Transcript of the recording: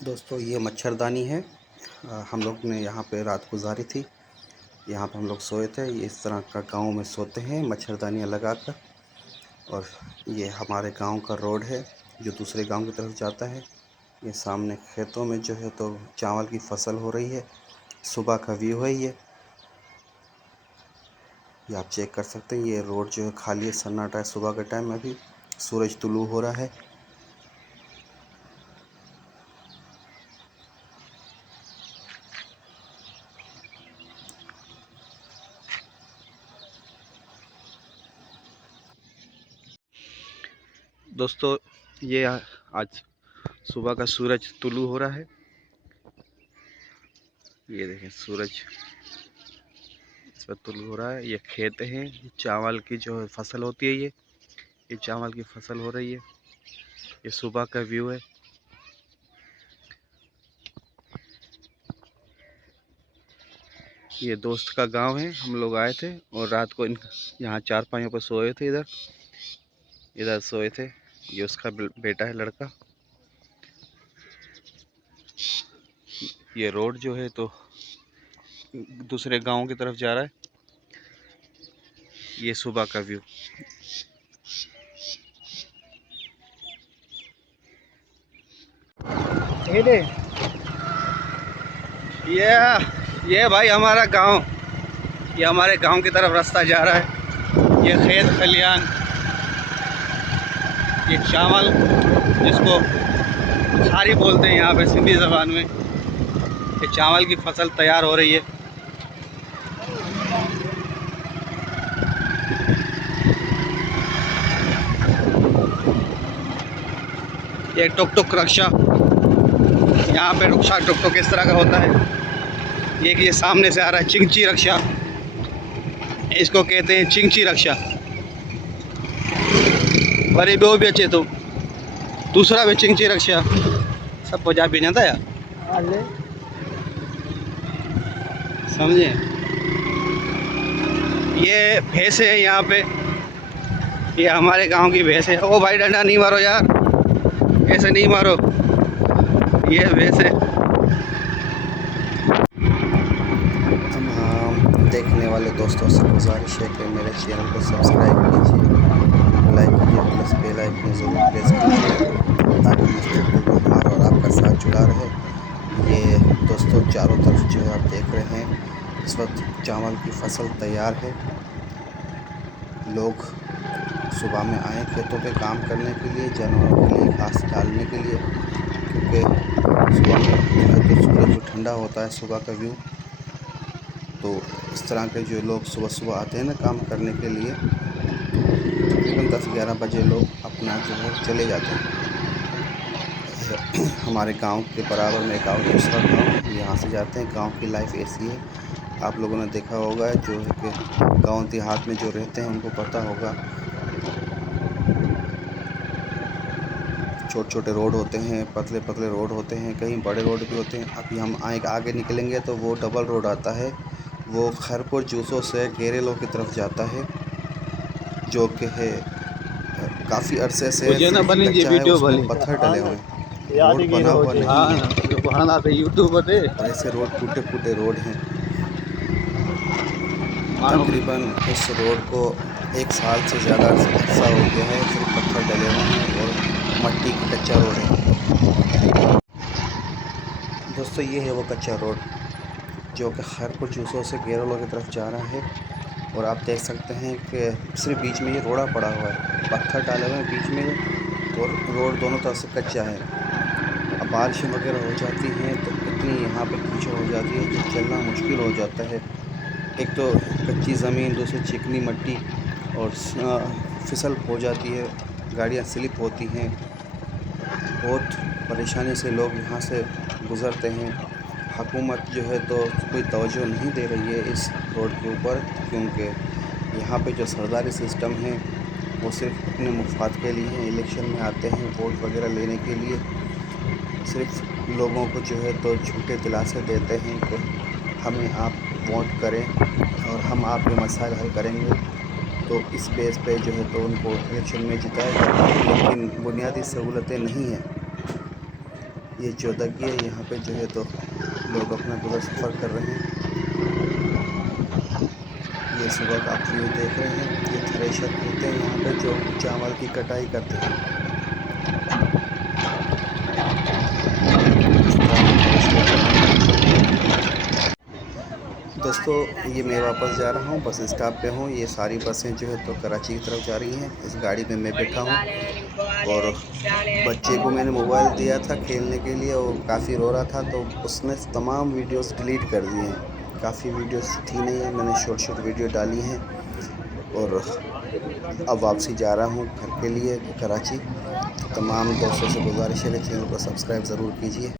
दोस्तों ये मच्छरदानी है। हम लोग ने यहाँ पे रात गुजारी थी। यहाँ पे हम लोग सोए थे। ये इस तरह का गांव में सोते हैं मच्छरदानियाँ लगाकर। और ये हमारे गांव का रोड है जो दूसरे गांव की तरफ जाता है। ये सामने खेतों में जो है तो चावल की फसल हो रही है। सुबह का व्यू है ये आप चेक कर सकते हैं। ये रोड जो है खाली है, सन्नाटा है। सुबह के टाइम में अभी सूरज तुलू हो रहा है। दोस्तों ये आज सुबह का सूरज तुलू हो रहा है। ये देखें सूरज इस पर तुलू हो रहा है। ये खेत हैं, चावल की जो फसल होती है ये चावल की फसल हो रही है। ये सुबह का व्यू है। ये दोस्त का गांव है। हम लोग आए थे और रात को यहाँ चारपाइयों पर सोए थे। इधर सोए थे। ये उसका बेटा है, लड़का। ये रोड जो है तो दूसरे गांव की तरफ जा रहा है। ये सुबह का व्यू। ये भाई हमारा गांव। ये हमारे गांव की तरफ रास्ता जा रहा है। ये खेत खलियान, ये चावल जिसको खारी बोलते हैं यहाँ पे सिंधी ज़बान में। ये चावल की फसल तैयार हो रही है। ये टुक टुक रक्षा, यहाँ पे रुक्शा टुक टुक इस तरह का होता है। ये सामने से आ रहा है चिंची रक्षा, इसको कहते हैं चिंची रक्षा। वरी बो भी अच्छे तो दूसरा भी चिंची रक्षा सब पंजाबी भी जाता है, समझे। ये भैंस है यहाँ पे, ये हमारे गांव की भैंस है। ओ भाई डंडा नहीं मारो यार, ऐसे नहीं मारो। ये भैंस है। तमाम देखने वाले दोस्तों से गुजारिश है कि मेरे चैनल को सब्सक्राइब कीजिए, लाइक कीजिए, प्लस बेल आइकन ज़रूर प्रेस कीजिए ताकि मुस्तक़बिल में हमारा और आपका साथ जुड़ा रहे। ये दोस्तों चारों तरफ जो है आप देख रहे हैं, इस वक्त चावल की फसल तैयार है। लोग सुबह में आए खेतों पे काम करने के लिए, जानवरों के लिए घास डालने के लिए, क्योंकि सुबह में तो सूरज जो ठंडा होता है, सुबह का व्यू। तो इस तरह के जो लोग सुबह सुबह आते हैं ना काम करने के लिए, तकरीबन 10-11 बजे लोग अपना जो है चले जाते हैं। हमारे गांव के बराबर में गांव, दूसरा गांव, यहाँ से जाते हैं। गांव की लाइफ ऐसी है, आप लोगों ने देखा होगा, जो है कि गांव देहात में जो रहते हैं उनको पता होगा। छोटे छोटे रोड होते हैं, पतले पतले रोड होते हैं, कहीं बड़े रोड भी होते हैं। अभी हम आगे निकलेंगे तो वो डबल रोड आता है, वो खैरपुर जूसों से गेरेलो की तरफ जाता है, जो कि है काफ़ी अरसे से कच्चा है, उसमें पत्थर डले हुए हैं, रोड बना हुआ नहीं है। ऐसे रोड टूटे फूटे रोड हैं। तकरीबन इस रोड को 1 साल से ज़्यादा अर्सा हो गया है, सिर्फ पत्थर डले हुए हैं और मट्टी का कच्चा रोड है। दोस्तों ये है वो कच्चा रोड जो कि खैरपुर जूसों से गेरेलो की तरफ जा रहा है। और आप देख सकते हैं कि सिर्फ बीच में ये रोड़ा पड़ा हुआ है, पत्थर डाले हुए हैं बीच में, और रोड दोनों तरफ से कच्चा है। अब बारिश वगैरह हो जाती हैं तो इतनी यहाँ पे कीचड़ हो जाती है कि चलना मुश्किल हो जाता है। एक तो कच्ची ज़मीन, दूसरी चिकनी मट्टी, और फिसल हो जाती है, गाड़ियाँ स्लिप होती हैं। बहुत परेशानी से लोग यहाँ से गुज़रते हैं। हुकूमत जो है तो कोई तवज्जो नहीं दे रही है इस रोड के ऊपर, क्योंकि यहाँ पे जो सरदारी सिस्टम है वो सिर्फ अपने मुफाद के लिए हैं। इलेक्शन में आते हैं वोट वगैरह लेने के लिए, सिर्फ लोगों को जो है तो झूठे दिलासे देते हैं कि हमें आप वोट करें और हम आपके मसाइल हल करेंगे। तो इस बेस पे जो है तो उनको इलेक्शन में जिताया जाता है, लेकिन बुनियादी सहूलतें नहीं हैं। ये चौदगी है, यहाँ पे जो है तो लोग अपना गुजर सफ़र कर रहे हैं। ये सुबह का आप व्यू देख रहे हैं। ये थ्रेशर होते हैं यहाँ पे जो चावल की कटाई करते हैं। दोस्तों ये मैं वापस जा रहा हूँ, बस स्टॉप पे हूँ। ये सारी बसें जो है तो कराची की तरफ जा रही हैं। इस गाड़ी में मैं बैठा हूँ और बच्चे को मैंने मोबाइल दिया था खेलने के लिए, और काफ़ी रो रहा था, तो उसने तमाम वीडियोस डिलीट कर दिए हैं। काफ़ी वीडियोस थी नहीं है, मैंने शॉर्ट वीडियो डाली हैं। और अब वापसी जा रहा हूँ घर के लिए कराची। तमाम दोस्तों से गुजारिश है कि चैनल को सब्सक्राइब ज़रूर कीजिए।